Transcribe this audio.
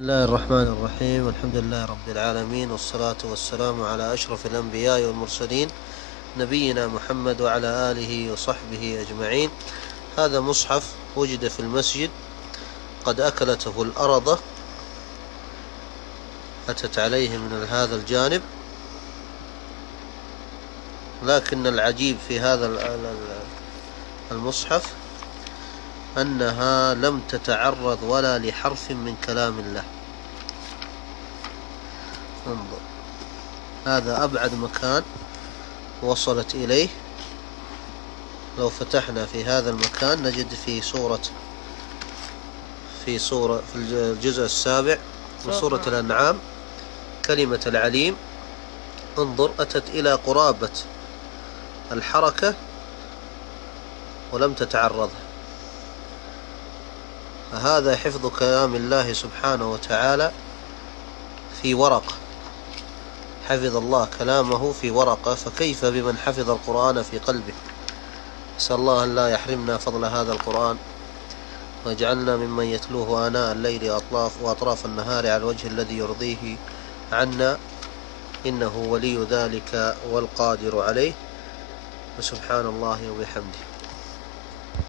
بسم الله الرحمن الرحيم. الحمد لله رب العالمين، والصلاة والسلام على أشرف الأنبياء والمرسلين نبينا محمد وعلى آله وصحبه أجمعين. هذا مصحف وجد في المسجد قد أكلته الأرضة، أتت عليه من هذا الجانب، لكن العجيب في هذا المصحف أنها لم تتعرض ولا لحرف من كلام الله. انظر، هذا أبعد مكان وصلت إليه. لو فتحنا في هذا المكان نجد في الجزء السابع من سورة الأنعام كلمة العليم. انظر، أتت إلى قرابة الحركة ولم تتعرضها. فهذا حفظ كلام الله سبحانه وتعالى في ورقة. حفظ الله كلامه في ورقة، فكيف بمن حفظ القرآن في قلبه؟ نسأل الله أن لا يحرمنا فضل هذا القرآن، واجعلنا ممن يتلوه آناء الليل وأطراف النهار على الوجه الذي يرضيه عنا، إنه ولي ذلك والقادر عليه. وسبحان الله وبحمده.